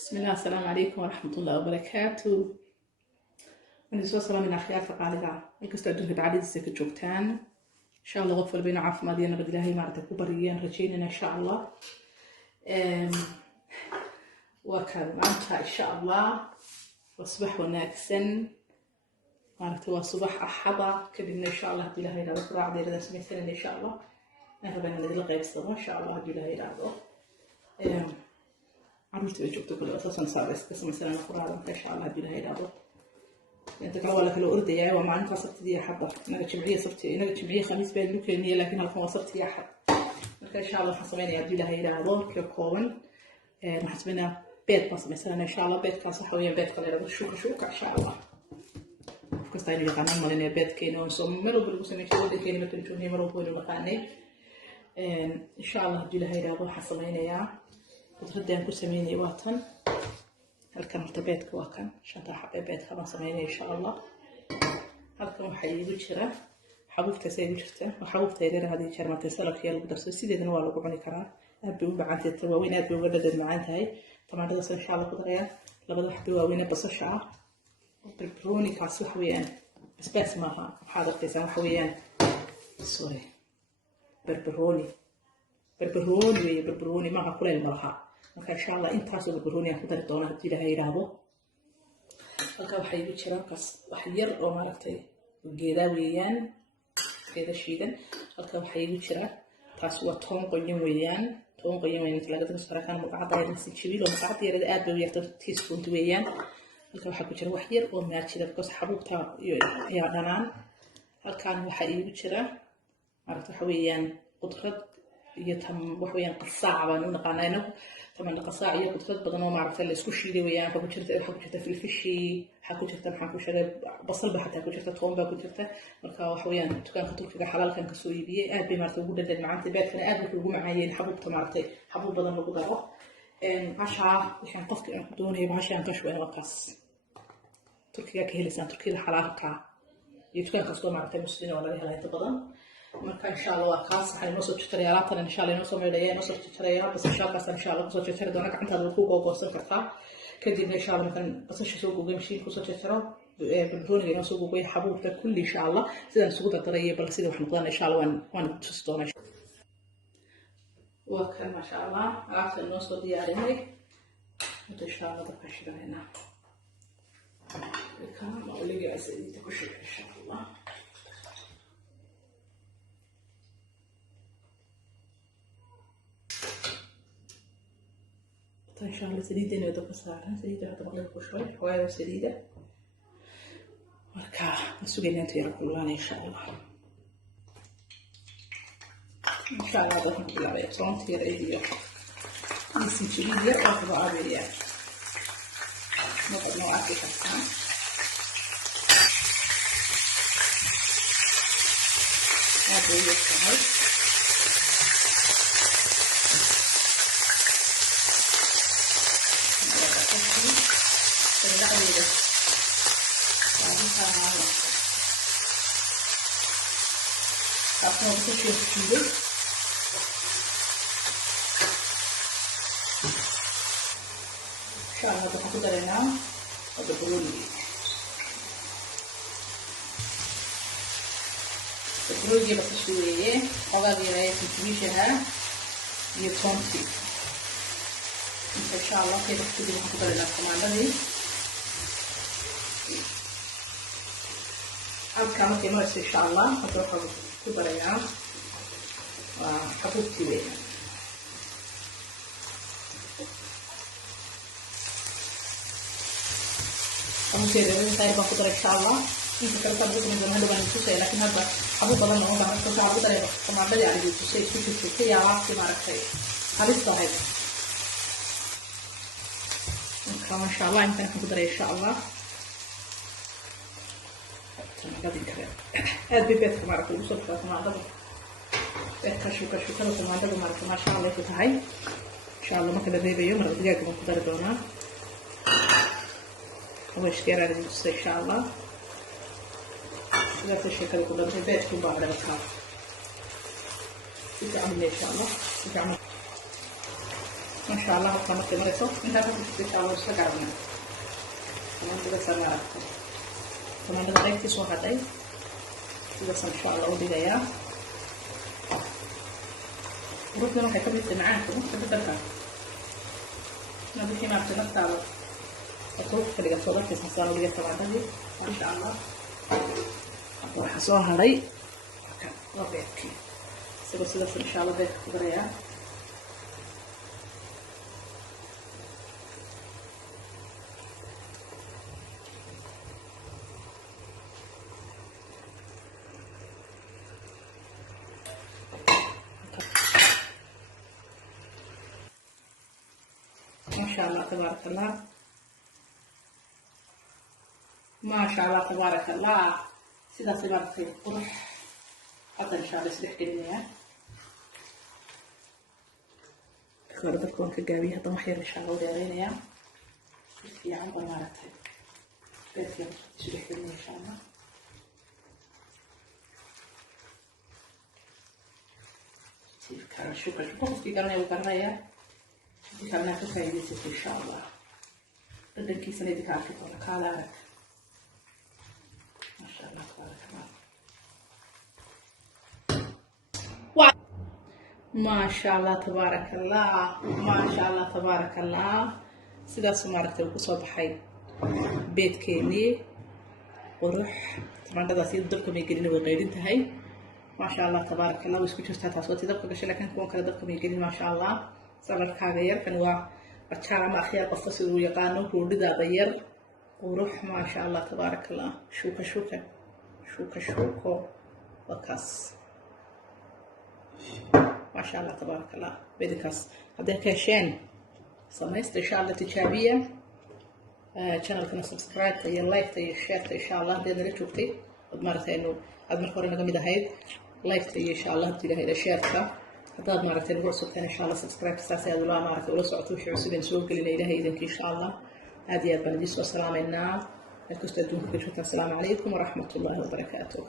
بسم الله. السلام عليكم ورحمة الله وبركاته. من سoo salaamina akhyaarta qaaliga inkastoo adduunka dacadiisa ka joogtaan insha Allah qof walba inuu caafimaad iyo nabad ilaahay maaragtay ku bariyaan rajaynayna insha Allah waa kan maanta insha Allah wasbax wanaagsan maaragtay waa subax axada kadibna insha Allah haddii ilaahay yiraahdo quraacdeeda samaysanayna insha Allah nahraban la qaybsado insha Allah haddii ilaahay yiraahdo عرفت بجوبته كله أساساً صار بس مثلاً قرارا إن شاء الله بينها يلعبوا يعني تقول لك لو أرد يا ومع أنك صرت دي أحد أنا جمعية صرت أنا جمعية خميس بين ممكن لكن هالكون صرت يا أحد إن شاء الله حسبنا يبدي لها يلعبوا ككون حسبنا بيت مثلاً إن شاء الله بيت كاسح ويا بيت كله شوك إن شاء الله كستايل يقانون مالنا بيت كينو نسوم مرو بالقسم يشوفوا ده كينو بترجوني مرو بقولوا مكاني إن شاء الله بيدي لها يلعبوا حسبنا يا بدردان ku sameeyay waatan halkan hortabeedka waa kan shanta xabeedka baan sameeyay insha Allah halkan waxa iigu jira xabuufta saygu jirta xabuufta yar hadii jarmatay salafka lagu darso sideedana waa lagu cuni karaa aad bay u macaantahay waaweyn aad bay uga dhadhan macaan tahay tamaandada insha Allah ku daraya labada xabbi waaweyn basasha ah barbarooni kaas wax weeyaan basbaas maaha waxa dadkaysan wax weeyaan sorry barbarooni maaha kuleel malaha marka insha Allah intaasoo barbarooni aan ku dari doona haddii ilaahay yiraahdo halka waxa igu jira kaas wax yar oo maaragtay geeda weeyaan geeda shiidan halka waxa igu jira taas waa toon qoyan weeyaan inta laga soo saaro kan magacada ay si jibil oo magacada yarada aad bay u yartay teaspoon weeyaan halka waxa ku jira wax yar oo maajida because xabuubta iyo ayaa dhanaan halkan waxa igu jira maaragtay waxa weeyaan qudrad iyo tam wax weeyaan qasaac baan u naqaanayno taman qasaac iyo qudrad badan oo maaragtay la isku shiiday weeyaan waxa ku jirta filfishi waxa ku jirta maxaan ku sheegay basal ba xataa ku jirta toon ba ku jirta marka wax weeyaan dukaanka turkiga xalaalkan ka soo iibiyay aad bay maaragtay ugu dhadhan macaanta beedkana aad ugu macaayeen xabuubta maaragtay xabuub badan lagu daro casha waxaan qofka aan doonayo baashaan ka shubay waqas turkiga ka helaysan turkiga xalaalka iyo dukaanka soo maaragtay muslimiin oo laga helay inta badan marka insha Allah waa kaas waxay noo soo jirtay alaabtan insha Allah inoo soo meelayeen noo soo jirtay bas insha Allah ku soo jirtay doona gacantaada ku googoosan kartaa kadib insha Allah kan basasha soo googay mishiin ku soo jirtay barbarooniga inoo soo googay xabuubta kulli insha Allah sidaan isugu dardarayay bal sida wax noqdaan insha Allah waan tusi doonaa waa kan ma sha Allah alaabtan noo soo diyaarinay insha Allah dadka shirayna kan ma oliga asidii ku shaqeeyo insha Allah إن شاء الله سديدة نقدر نساعدها سديدة هذا بقول شوي حوايا سديدة مركا نسوي لنا تيار كلنا إن شاء الله هذا نقول عليه صون تيار أيديا نسي شديدة أخذ عابية نقدر نوعي كذا هذا يكمل Après, on peut faire cuire. Inch'Allah, on va faire là, on va brûler. البرودي بس شوية أغلب يرايك تجيشها يتونتي إن شاء الله كده تبي نحط لنا كمان هذي كم كمان إن شاء الله هتروح كبرية وحبوبتي بيها ممكن إذا صاير بقدر إن شاء الله إنت كل سنة بتكون من هذا بني تسوي لكن هذا حبوب بدل ما هو بعد تسوي حبوب بدل كمان بدي على جوتي تسوي كي يا واحد ما رح شيء هذا صحيح كمان إن شاء الله إنت كبر إن شاء الله بعدين كذا هذا بيت كمان كل وصل كمان هذا بيت كشو كمان هذا ما شاء الله يفتحي إن شاء الله ما كذا بيبي يوم رح تجي كمان كبر دونا وش كير على جوتي إن شاء الله لا تشكل كل ده بيت كم بعد بكرة يتعمل إن شاء الله يتعمل ما شاء الله كما تمرسوا انت كنت ان شاء الله استقرنا كمان كده سمعت كمان ده دايتي سو هداي كده ان شاء الله ودي جايه رحنا ما حكيت معاكم كده تركع ما بيجي ما بتنقطع أتوقع كده صورة في سنة اللي جت بعد دي إن شاء الله راح أسويها لي وبيك سيبوا إن شاء الله بيك بريا ما شاء الله تبارك الله ما شاء الله تبارك الله سيدا سيبارك في القرح حتى إن شاء الله سيدح كلمة خاردكم كجابيها طمحير إن شاء الله وديرينيا في عم بمارتها بيت يوم سيدح كلمة إن شاء الله شكرا في قرنية وقرنية دي كمان تفايدة إن شاء الله بدك كيس نديك عارفة ولا كالارك ما شاء الله تبارك الله ما شاء الله تبارك الله ما شاء الله تبارك الله سيدا سمارك وكسو بحي بيت كيني وروح طبعا هذا سيد دبكم يقلين وغيرين تهي ما شاء الله تبارك الله ويسكو جوستها تاسوتي دبكم بشي لكن كون كلا دبكم يقلين ما شاء الله صبر كاغير كان وا بتشارع ما أخيار قفص ويقانو ولدا غير وروح ما شاء الله تبارك الله شوكا شوكا شوكا شوكو وكاس ما شاء الله تبارك الله بدكاس هذا كاشين سميست إن شاء الله تجابية channel كنا سبسكرايب تي لايك تي شير تي إن شاء الله بين ريتوكتي مرة إنه أدمر كورنا قمي ده هيد لايك تي إن شاء الله تي هيدا شير تا هذا مرة إنه رأسك إن شاء الله سبسكرايب تساسي هذا لا مرة ولا سعتوش عسبين سوق اللي إلى هيدا إن شاء الله هذه البلديس والسلام علينا الكستدون السلام عليكم ورحمة الله وبركاته.